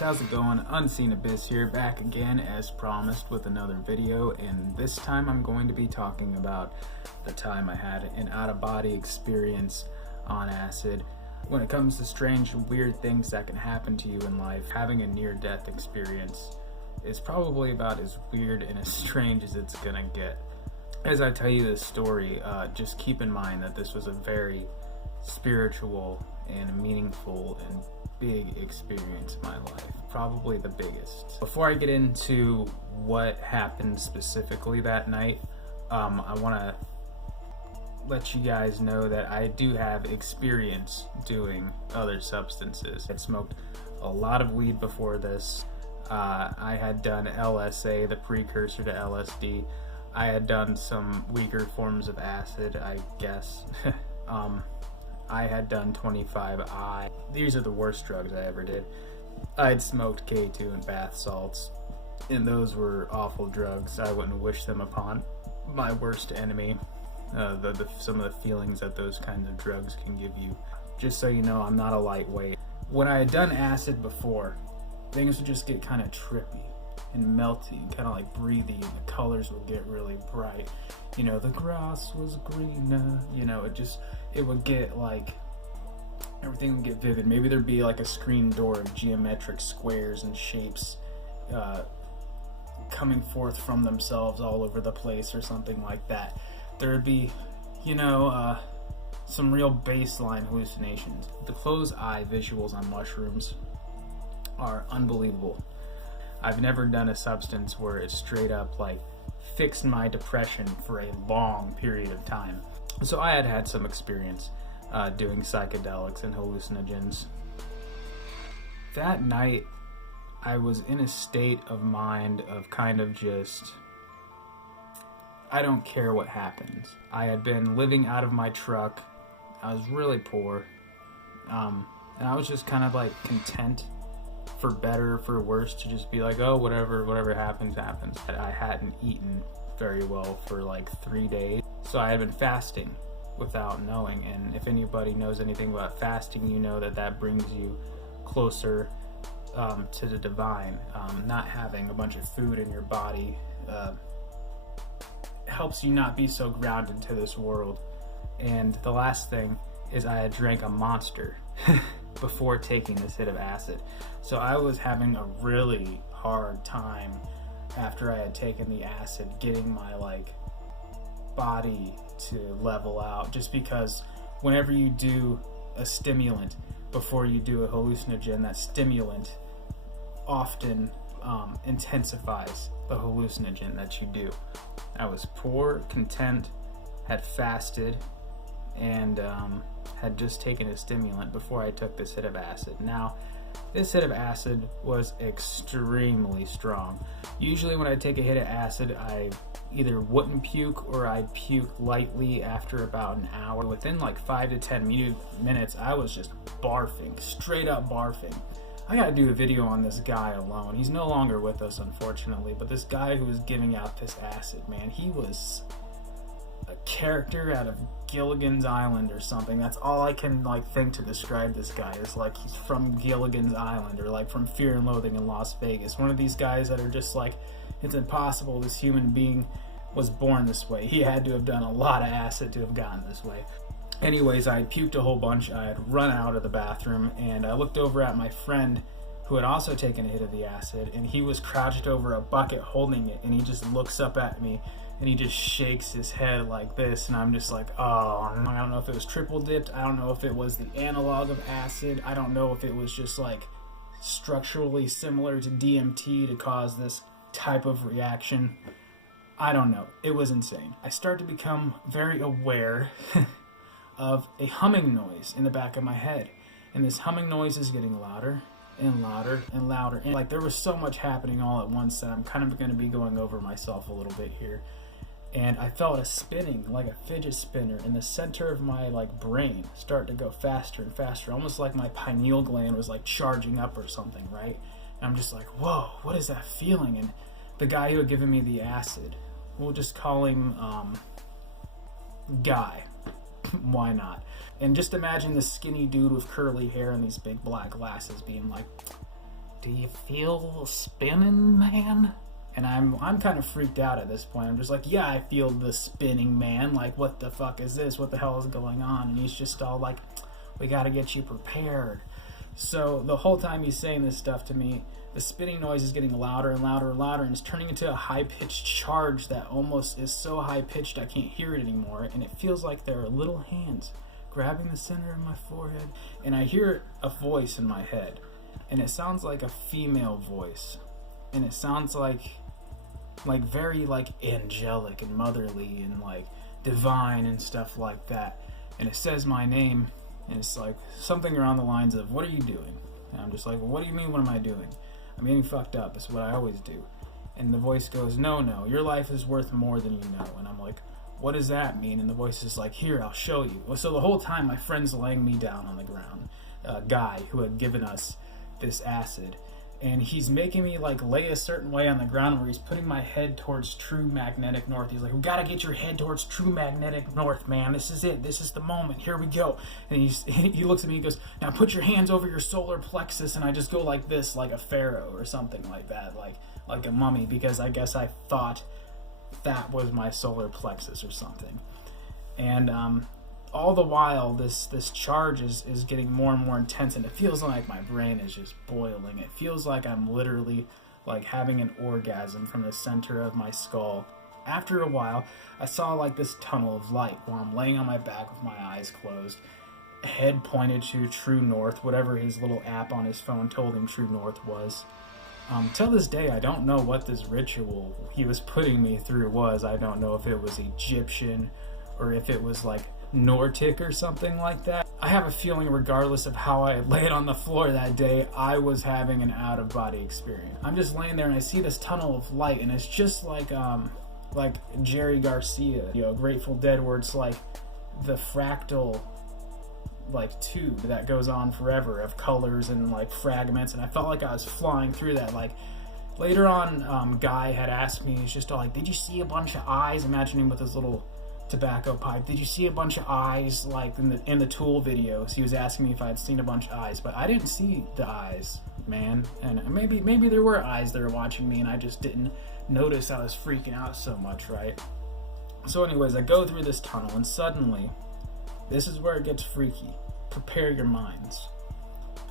How's it going? Unseen Abyss here, back again as promised with another video, and this time I'm going to be talking about the time I had an out-of-body experience on acid. When it comes to strange and weird things that can happen to you in life, having a near-death experience is probably about as weird and as strange as it's gonna get. As I tell you this story, just keep in mind that this was a very spiritual and meaningful and big experience in my life, probably the biggest. Before I get into what happened specifically that night, I want to let you guys know that I do have experience doing other substances. I'd smoked a lot of weed before this. I had done LSA, the precursor to LSD. I had done some weaker forms of acid, I guess. I had done 25I. These are the worst drugs I ever did. I'd smoked K2 and bath salts, and those were awful drugs. I wouldn't wish them upon my worst enemy. Some of the feelings that those kinds of drugs can give you. Just so you know, I'm not a lightweight. When I had done acid before, things would just get kind of trippy and melty and kind of like breathy, and the colors would get really bright. You know, the grass was greener, you know, it would get like, everything would get vivid. Maybe there'd be like a screen door of geometric squares and shapes coming forth from themselves all over the place or something like that. There'd be, you know, some real baseline hallucinations. The closed eye visuals on mushrooms are unbelievable. I've never done a substance where it straight up like fixed my depression for a long period of time. So I had had some experience doing psychedelics and hallucinogens. That night, I was in a state of mind of kind of just, I don't care what happens. I had been living out of my truck. I was really poor. And I was just kind of like content, for better, for worse, to just be like, oh, whatever happens, happens. I hadn't eaten very well for like 3 days. So I had been fasting without knowing, and if anybody knows anything about fasting, you know that brings you closer to the divine. Not having a bunch of food in your body helps you not be so grounded to this world. And the last thing is I had drank a Monster before taking this hit of acid. So I was having a really hard time after I had taken the acid getting my like body to level out, just because whenever you do a stimulant before you do a hallucinogen, that stimulant often intensifies the hallucinogen that you do. I was poor, content, had fasted, and had just taken a stimulant before I took this hit of acid. Now, this hit of acid was extremely strong. Usually when I take a hit of acid, I either wouldn't puke or I'd puke lightly after about an hour. Within like 5 to 10 minutes, I was just barfing, straight up barfing. I gotta do a video on this guy alone. He's no longer with us, unfortunately, but this guy who was giving out this acid, man, he was a character out of Gilligan's Island or something. That's all I can like think to describe this guy, is like he's from Gilligan's Island or like from Fear and Loathing in Las Vegas. One of these guys that are just like, it's impossible this human being was born this way. He had to have done a lot of acid to have gotten this way. Anyways, I had puked a whole bunch. I had run out of the bathroom, and I looked over at my friend who had also taken a hit of the acid, and he was crouched over a bucket holding it, and he just looks up at me and he just shakes his head like this, and I'm just like, oh, I don't know if it was triple dipped, I don't know if it was the analog of acid, I don't know if it was just like structurally similar to DMT to cause this type of reaction. I don't know. It was insane. I start to become very aware of a humming noise in the back of my head, and this humming noise is getting louder and louder and louder, and like there was so much happening all at once that I'm kind of going to be going over myself a little bit here. And I felt a spinning, like a fidget spinner, in the center of my like brain start to go faster and faster, almost like my pineal gland was like charging up or something, right? And I'm just like, whoa, what is that feeling? And the guy who had given me the acid, we'll just call him Guy. Why not? And just imagine this skinny dude with curly hair and these big black glasses being like, do you feel spinning, man? And I'm kind of freaked out at this point. I'm just like, yeah, I feel the spinning, man. Like, what the fuck is this? What the hell is going on? And he's just all like, we gotta get you prepared. So the whole time he's saying this stuff to me, the spinning noise is getting louder and louder and louder, and it's turning into a high-pitched charge that almost is so high-pitched I can't hear it anymore. And it feels like there are little hands grabbing the center of my forehead. And I hear a voice in my head, and it sounds like a female voice. And it sounds like very like angelic and motherly and like divine and stuff like that. And it says my name, and it's like something around the lines of, what are you doing? And I'm just like, well, what do you mean, what am I doing? I'm getting fucked up. It's what I always do. And the voice goes, no, your life is worth more than you know. And I'm like, what does that mean? And the voice is like, here, I'll show you. Well, so the whole time my friend's laying me down on the ground, a guy who had given us this acid, and he's making me like lay a certain way on the ground where he's putting my head towards true magnetic north. He's like, we gotta get your head towards true magnetic north, man. This is it. This is the moment. Here we go. And he looks at me and goes, now put your hands over your solar plexus. And I just go like this, like a pharaoh or something like that, like a mummy, because I guess I thought that was my solar plexus or something. And all the while, this charge is getting more and more intense, and it feels like my brain is just boiling. It feels like I'm literally like having an orgasm from the center of my skull. After a while, I saw like this tunnel of light where I'm laying on my back with my eyes closed, head pointed to true north, whatever his little app on his phone told him true north was. Till this day, I don't know what this ritual he was putting me through was. I don't know if it was Egyptian or if it was like Nordic or something like that. I have a feeling regardless of how I laid on the floor that day, I was having an out-of-body experience. I'm just laying there and I see this tunnel of light, and it's just like Jerry Garcia, Grateful Dead, where it's like the fractal like tube that goes on forever of colors and like fragments, and I felt like I was flying through that. Like later on, Guy had asked me, he's just all like, did you see a bunch of eyes? Imagine him with his little tobacco pipe. Did you see a bunch of eyes like in the Tool videos? He was asking me if I had seen a bunch of eyes, but I didn't see the eyes, man. And maybe there were eyes that were watching me and I just didn't notice I was freaking out so much, right? So anyways, I go through this tunnel, and suddenly, this is where it gets freaky. Prepare your minds.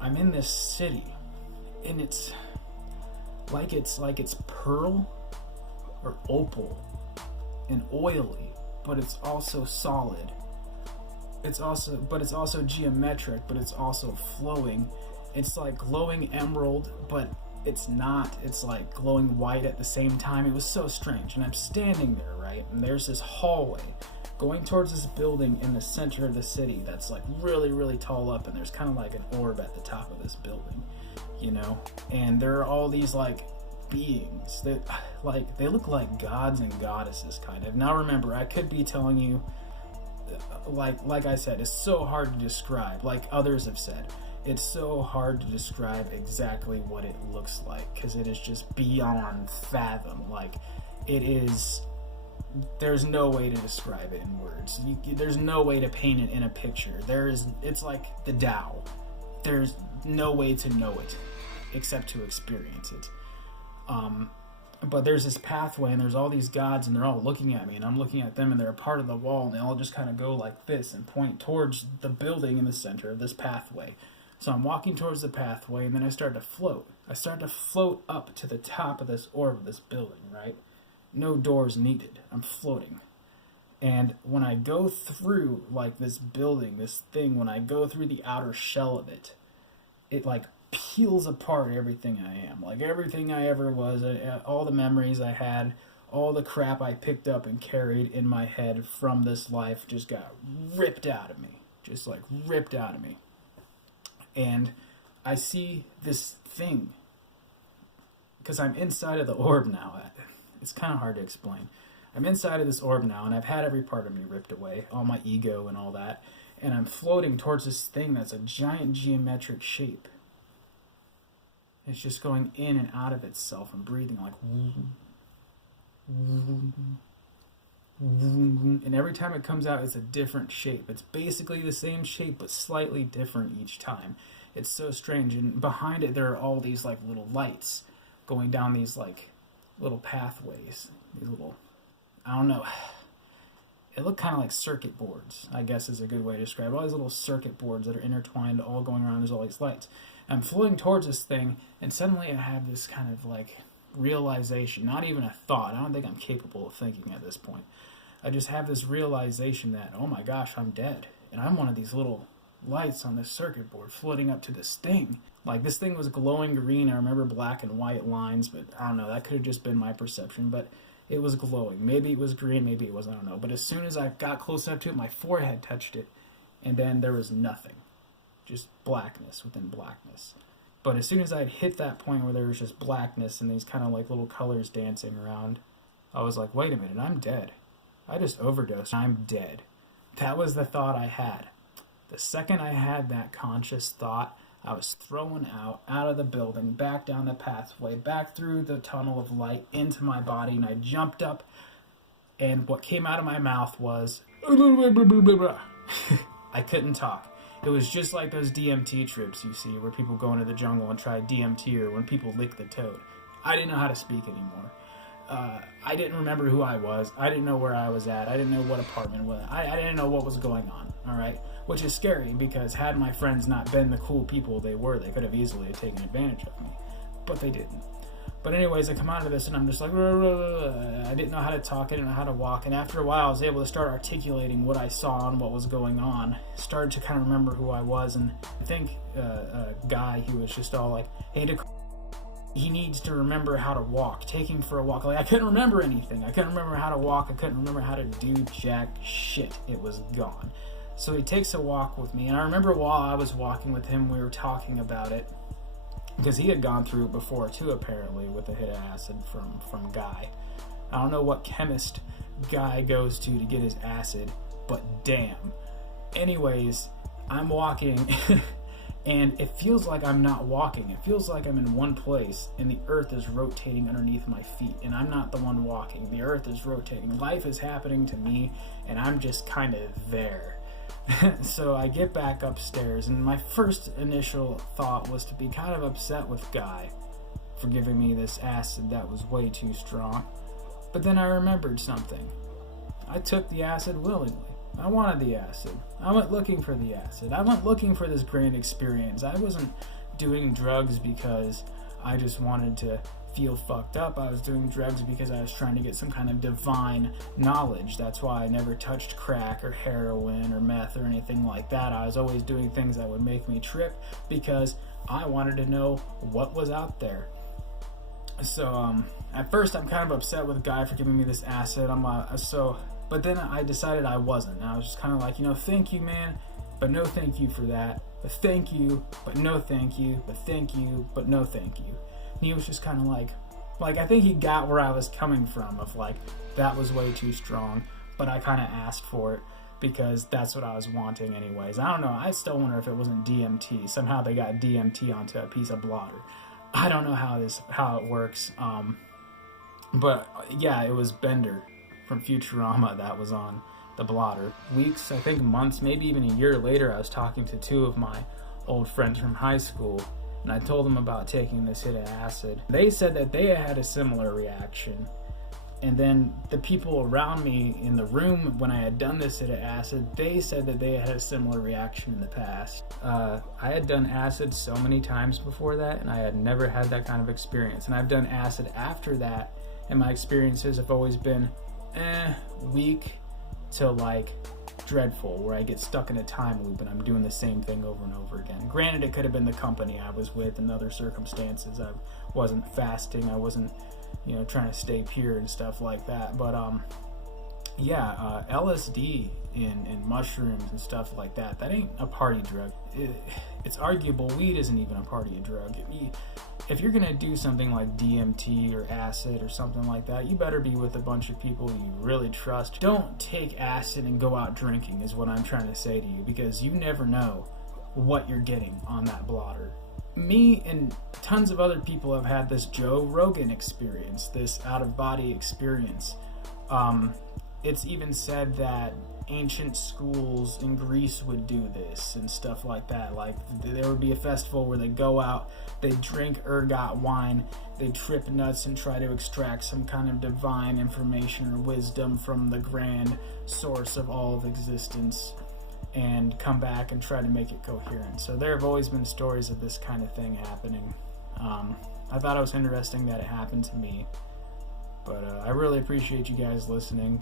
I'm in this city, and it's pearl or opal and oily, but it's also solid. It's also geometric, but it's also flowing. It's like glowing emerald, but it's not. It's like glowing white at the same time. It was so strange. And I'm standing there, right? And there's this hallway going towards this building in the center of the city that's like really, really tall up, and there's kind of like an orb at the top of this building, and there are all these like beings that like, they look like gods and goddesses kind of. Now remember, I could be telling you, like I said, it's so hard to describe. Like others have said, it's so hard to describe exactly what it looks like, because it is just beyond fathom. Like it is, there's no way to describe it in words. There's no way to paint it in a picture. It's like the Tao. There's no way to know it except to experience it. But there's this pathway, and there's all these gods, and they're all looking at me, and I'm looking at them, and they're a part of the wall, and they all just kind of go like this and point towards the building in the center of this pathway. So I'm walking towards the pathway, and then I start to float. I start to float up to the top of this orb of this building, right? No doors needed. I'm floating. And when I go through like this building, this thing, when I go through the outer shell of it, it like peels apart everything I am. Like everything I ever was, all the memories I had, all the crap I picked up and carried in my head from this life just got ripped out of me. Just like ripped out of me. And I see this thing, because I'm inside of the orb now. It's kind of hard to explain. I'm inside of this orb now, and I've had every part of me ripped away, all my ego and all that, and I'm floating towards this thing that's a giant geometric shape. It's just going in and out of itself and breathing like and every time it comes out, it's a different shape. It's basically the same shape, but slightly different each time. It's so strange. And behind it, there are all these like little lights going down these like little pathways. These little, I don't know. It looked kind of like circuit boards, I guess is a good way to describe it. All these little circuit boards that are intertwined, all going around. There's all these lights. I'm floating towards this thing, and suddenly I have this kind of like realization, not even a thought. I don't think I'm capable of thinking at this point. I just have this realization that, oh my gosh, I'm dead. And I'm one of these little lights on this circuit board floating up to this thing. Like, this thing was glowing green. I remember black and white lines, but I don't know. That could have just been my perception, but it was glowing. Maybe it was green, maybe it wasn't, I don't know. But as soon as I got close enough to it, my forehead touched it, and then there was nothing. Just blackness within blackness. But as soon as I had hit that point where there was just blackness and these kind of like little colors dancing around, I was like, wait a minute, I'm dead. I just overdosed. I'm dead. That was the thought I had. The second I had that conscious thought, I was thrown out of the building, back down the pathway, back through the tunnel of light into my body, and I jumped up, and what came out of my mouth was, I couldn't talk. It was just like those DMT trips you see where people go into the jungle and try DMT, or when people lick the toad. I didn't know how to speak anymore. I didn't remember who I was. I didn't know where I was at. I didn't know what apartment was. I didn't know what was going on, all right? Which is scary, because had my friends not been the cool people they were, they could have easily taken advantage of me. But they didn't. But anyways, I come out of this and I'm just like, I didn't know how to talk, I didn't know how to walk. And after a while, I was able to start articulating what I saw and what was going on. Started to kind of remember who I was. And I think a guy, he was just all like, hey, he needs to remember how to walk. Take him for a walk. Like, I couldn't remember anything. I couldn't remember how to walk. I couldn't remember how to do jack shit. It was gone. So he takes a walk with me. And I remember while I was walking with him, we were talking about it. Because he had gone through it before too, apparently, with a hit of acid from Guy. I don't know what chemist Guy goes to get his acid, but damn. Anyways, I'm walking, and it feels like I'm not walking. It feels like I'm in one place, and the earth is rotating underneath my feet, and I'm not the one walking. The earth is rotating. Life is happening to me, and I'm just kind of there. So I get back upstairs, and my first initial thought was to be kind of upset with Guy for giving me this acid that was way too strong. But then I remembered something. I took the acid willingly. I wanted the acid. I went looking for the acid. I went looking for this grand experience. I wasn't doing drugs because I just wanted to feel fucked up. I was doing drugs because I was trying to get some kind of divine knowledge. That's why I never touched crack or heroin or meth or anything like that. I was always doing things that would make me trip because I wanted to know what was out there. So at first I'm kind of upset with the guy for giving me this acid. But then I decided I wasn't. And I was just kind of like, thank you, man, but no thank you for that. But thank you, but no thank you. But thank you, but no thank you. And he was just kind of like I think he got where I was coming from, of like, that was way too strong, but I kind of asked for it because that's what I was wanting anyways. I don't know. I still wonder if it wasn't DMT. Somehow they got DMT onto a piece of blotter. I don't know how it works. But yeah, it was Bender from Futurama that was on the blotter. Weeks, I think months, maybe even a year later, I was talking to two of my old friends from high school, and I told them about taking this hit of acid. They said that they had a similar reaction. And then the people around me in the room when I had done this hit of acid, they said that they had a similar reaction in the past. I had done acid so many times before that, and I had never had that kind of experience. And I've done acid after that, and my experiences have always been weak to like dreadful, where I get stuck in a time loop and I'm doing the same thing over and over again. Granted, it could have been the company I was with and other circumstances. I wasn't fasting, I wasn't trying to stay pure and stuff like that. But LSD and mushrooms and stuff like that ain't a party drug. It's arguable weed isn't even a party drug. If you're gonna do something like DMT or acid or something like that, you better be with a bunch of people you really trust. Don't take acid and go out drinking is what I'm trying to say to you, because you never know what you're getting on that blotter. Me and tons of other people have had this Joe Rogan experience, this out-of-body experience. It's even said that ancient schools in Greece would do this and stuff like that. Like, there would be a festival where they go out, they drink ergot wine, they trip nuts and try to extract some kind of divine information or wisdom from the grand source of all of existence, and come back and try to make it coherent. So there have always been stories of this kind of thing happening. I thought it was interesting that it happened to me. But I really appreciate you guys listening.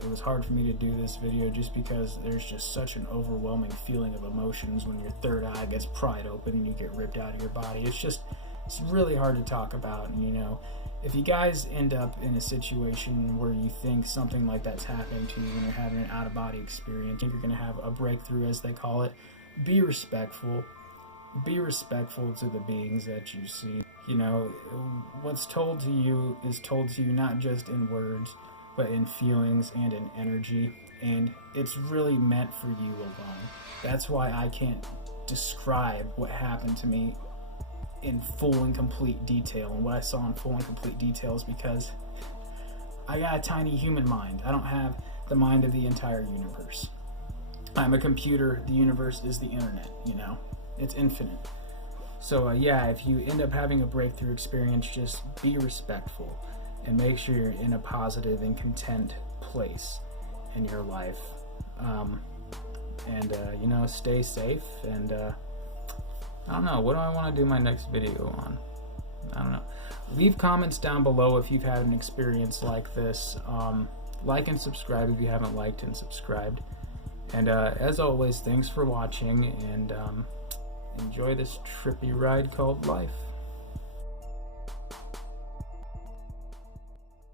It was hard for me to do this video just because there's just such an overwhelming feeling of emotions when your third eye gets pried open and you get ripped out of your body. It's really hard to talk about. And, you know, if you guys end up in a situation where you think something like that's happening to you when you're having an out-of-body experience, think you're going to have a breakthrough, as they call it, be respectful. Be respectful to the beings that you see. You know, what's told to you is told to you not just in words, but in feelings and in energy. And it's really meant for you alone. That's why I can't describe what happened to me in full and complete detail, and what I saw in full and complete details, because I got a tiny human mind. I don't have the mind of the entire universe. I'm a computer. The universe is the internet, you know? It's infinite. So yeah, if you end up having a breakthrough experience, just be respectful and make sure you're in a positive and content place in your life. You know, stay safe. And I don't know, what do I want to do my next video on? I don't know. Leave comments down below if you've had an experience like this. Like and subscribe if you haven't liked and subscribed. And as always, thanks for watching, and enjoy this trippy ride called life.